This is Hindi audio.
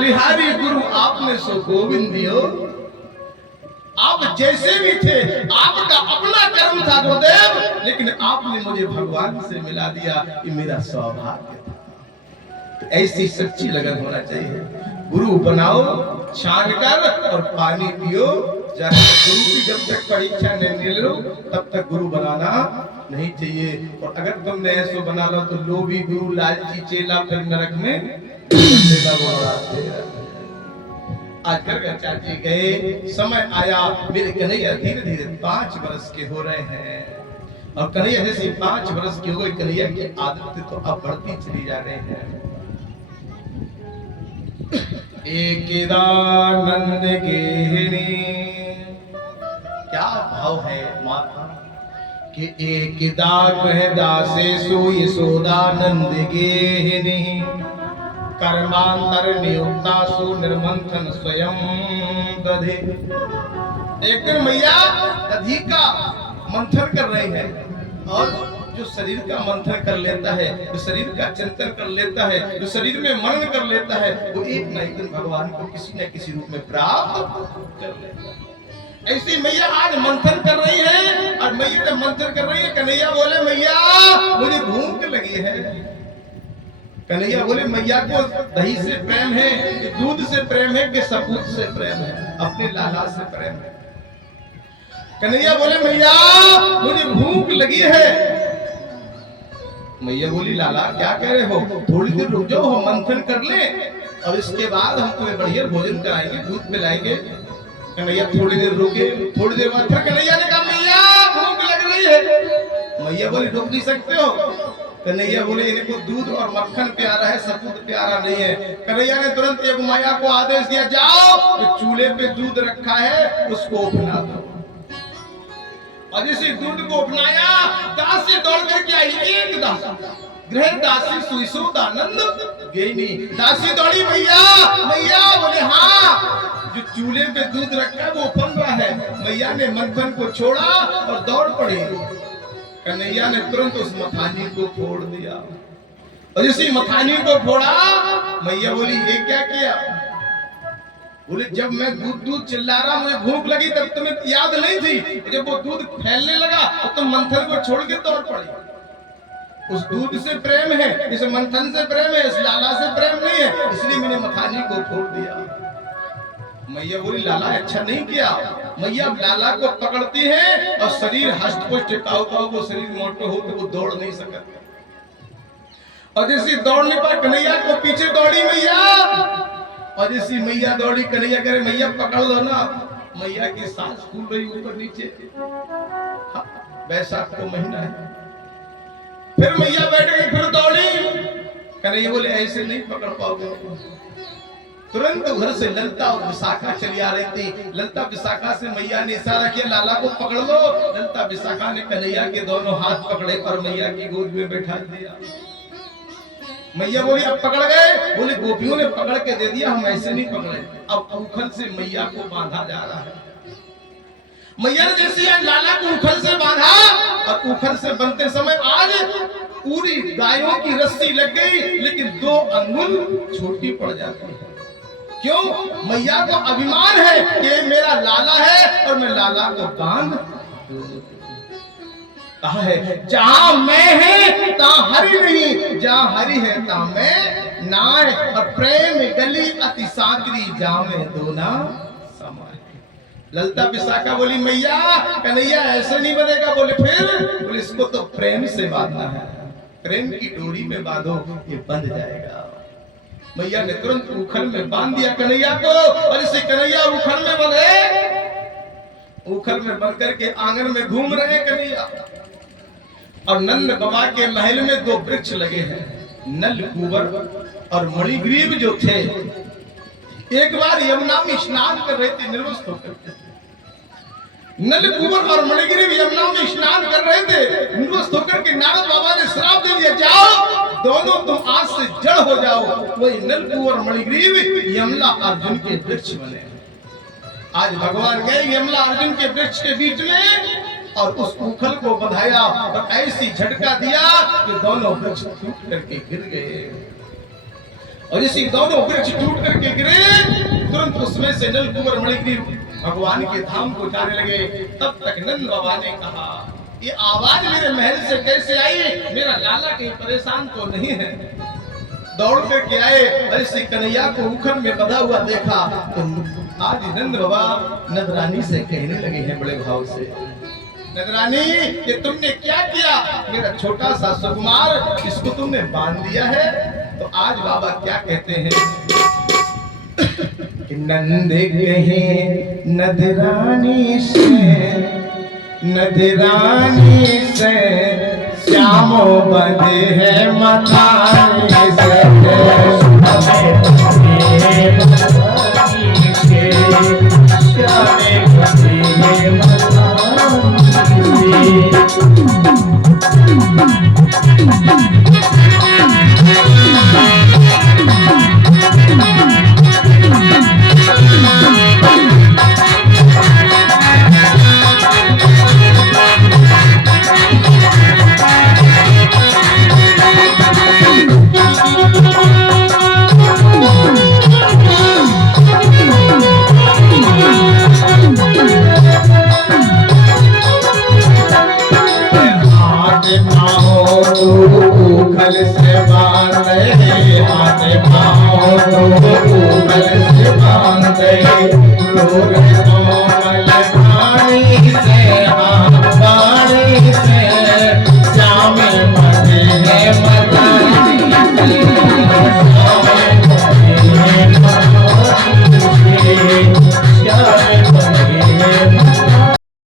बलिहारी गुरु आपने सो गोविंद दियो। आप जैसे भी थे, आपका अपना कर्म था गुरुदेव, लेकिन आपने मुझे भगवान से मिला दिया, ये मेरा सौभाग्य था। तो ऐसी सच्ची लगन होना चाहिए। गुरु बनाओ छान कर और पानी पियो। गुरु की जब तक परीक्षा नहीं ले लो तब तक गुरु बनाना नहीं चाहिए। और अगर तुमने ऐसा बना लो तो लोभी गुरु लालची चेला फिर नरक में आज कर चाची गए, समय आया, मेरे कन्हैया धीरे धीरे 5 वर्ष के हो रहे हैं। और कन्हैया जैसे 5 वर्ष के हो गए, कन्हैया की आदत तो अब बढ़ती चली जा रही है। एकेदानंद गेहिनी, क्या भाव है माता कि एकदा कह दासे सोई सोदानंद गेहिनी, कर्मांतर नियुक्ता सु निर्मंथन स्वयं दधे। एक दिन मैया दधी का मंथन कर रही है, और जो शरीर का मंथन कर लेता है, जो शरीर का चिंतन कर लेता है, जो शरीर में मनन कर लेता है, वो एक न एक दिन भगवान को किसी न किसी रूप में प्राप्त कर लेता है। ऐसी मैया आज मंथन कर रही है, और मैया जब मंथन कर रही है, कन्हैया बोले मैया मुझे भूख लगी है। कन्हैया बोले मैया को दही से प्रेम है कि दूध से प्रेम है कि सपूत से प्रेम है, अपने लाला से प्रेम है। कन्हैया बोले मैया मुझे भूख लगी है। मैया बोली लाला क्या कह रहे हो, थोड़ी देर रुक जाओ, हम मंथन कर ले और इसके बाद हम तुम्हें बढ़िया भोजन कराएंगे, दूध पिलाएंगे। कन्हैया थोड़ी देर रुके, थोड़ी देर बाद फिर कन्हैया ने कहा मैया भूख लग रही है। मैया बोली रुक नहीं सकते हो। कन्हैया बोले इनको दूध और मक्खन प्यारा है, सपूत प्यारा नहीं है। कन्हैया ने तुरंत एक माया को आदेश दिया, जाओ चूल्हे पे दूध रखा है उसको उपना दो। और जैसे दूध को उपनाया, दासी दौड़ करके आई, एक दासी गृह दासी सुइसोदानंद गेहिनी। दासी दौड़ी मैया मैया, बोले हाँ जो चूल्हे पे दूध रखा है वो उफन रहा है। मैया ने मंथन को छोड़ा और दौड़ पड़ी। कन्हैया ने तुरंत उस मथानी को फोड़ दिया, और इसी मथानी को फोड़ा। मैया बोली ये क्या किया? बोले जब मैं दूध दूध चिल्ला रहा, मुझे भूख लगी, तब तुम्हें याद नहीं थी। जब वो दूध फैलने लगा तो तुम मंथन को छोड़ के दौड़ पड़ी। उस दूध से प्रेम है, इस मंथन से प्रेम है, इस लाला से प्रेम नहीं है, इसलिए मैंने मथानी को फोड़ दिया। मैया बोली लाला अच्छा नहीं किया। मैया लाला को पकड़ती है और शरीर हष्ट पुष्ट काऊ काऊ, वो शरीर मोटे हो तो वो दौड़ नहीं सकता। और जैसे दौड़ नहीं पा, कन्हैया को पीछे दौड़ी मैया, और जैसी मैया दौड़ी, कन्हैया करे मैया पकड़ लो ना। मैया की सांस फूल रही ऊपर नीचे, बैसाख को महीना है। फिर मैया बैठ गई, फिर दौड़ी। कन्हैया बोले ऐसे नहीं पकड़ पाओगे। तुरंत घर से ललता और विशाखा चली आ रही थी। ललता विशाखा से मैया ने इशारा किया लाला को पकड़ लो। ललता विशाखा ने कन्हैया के दोनों हाथ पकड़े और मैया की गोद में बैठा दिया। मैया बोली अब पकड़ गए? बोले गोपियों ने पकड़ के दे दिया, हम ऐसे नहीं पकड़े। अब उखल से मैया को बांधा जा रहा है। मैया ने जैसे लाला को उखल से बांधा, और उखल से बनते समय आज पूरी गायों की रस्सी लग गई, लेकिन 2 अंगुल छोटी पड़ जाती है। क्यों? मैया को अभिमान है कि मेरा लाला है और मैं लाला को बांध। कहा है जहां मैं है तहां हरि नहीं, जहां हरि है तहां मैं नाय। और प्रेम गली अति साकरी जामे दोना समाए। ललता विशाखा बोली मैया कन्हैया ऐसे नहीं बनेगा। बोले फिर? बोले इसको तो प्रेम से बांधना है, प्रेम की डोरी में बांधो, ये बंध जाएगा। मैया ने तुरंत उखल में बांध दिया कन्हैया को, और इसे कन्हैया उखल में बंधे। उखल में बंध करके आंगन में घूम रहे कन्हैया। और नंद बाबा के महल में 2 वृक्ष लगे हैं, नल कुंवर और मणिग्रीव जो थे। एक बार यमुना में स्नान कर रहे थे निर्वस्त्र होकर। नल कुंवर और मणिग्रीव यमुना में स्नान कर रहे थे निर्वस्त्र होकर के। नारद बाबा ने श्राप दे दिया, जाओ दोनों तुम आज से जड़ हो जाओ। वही नल कुंवर मणिग्रीव यमला अर्जुन के वृक्ष बने। आज भगवान गए यमला अर्जुन के वृक्ष के बीच में, और उस उखल को बंधाया और ऐसी झटका दिया कि दोनों वृक्ष टूट करके गिर गए। और इसी दोनों वृक्ष टूट करके गिरे, से नल कुंवर मणिग्रीव भगवान के धाम को जाने लगे। तब तक नंद बाबा ने कहा, ये आवाज मेरे महल से कैसे आई? मेरा लाला कहीं परेशान तो नहीं है? दौड़ करके आए और श्री कन्हैया को उखड़ में बंधा हुआ देखा तो आज नंद बाबा नंदरानी से कहने लगे हैं बड़े भाव से, नंदरानी ये तुमने क्या किया? मेरा छोटा सा सुकुमार, इसको तुमने बांध दिया है। तो आज बाबा क्या कहते हैं कि नंद कहे नंदरानी से श्यामो बंधे है मथाने से, लोग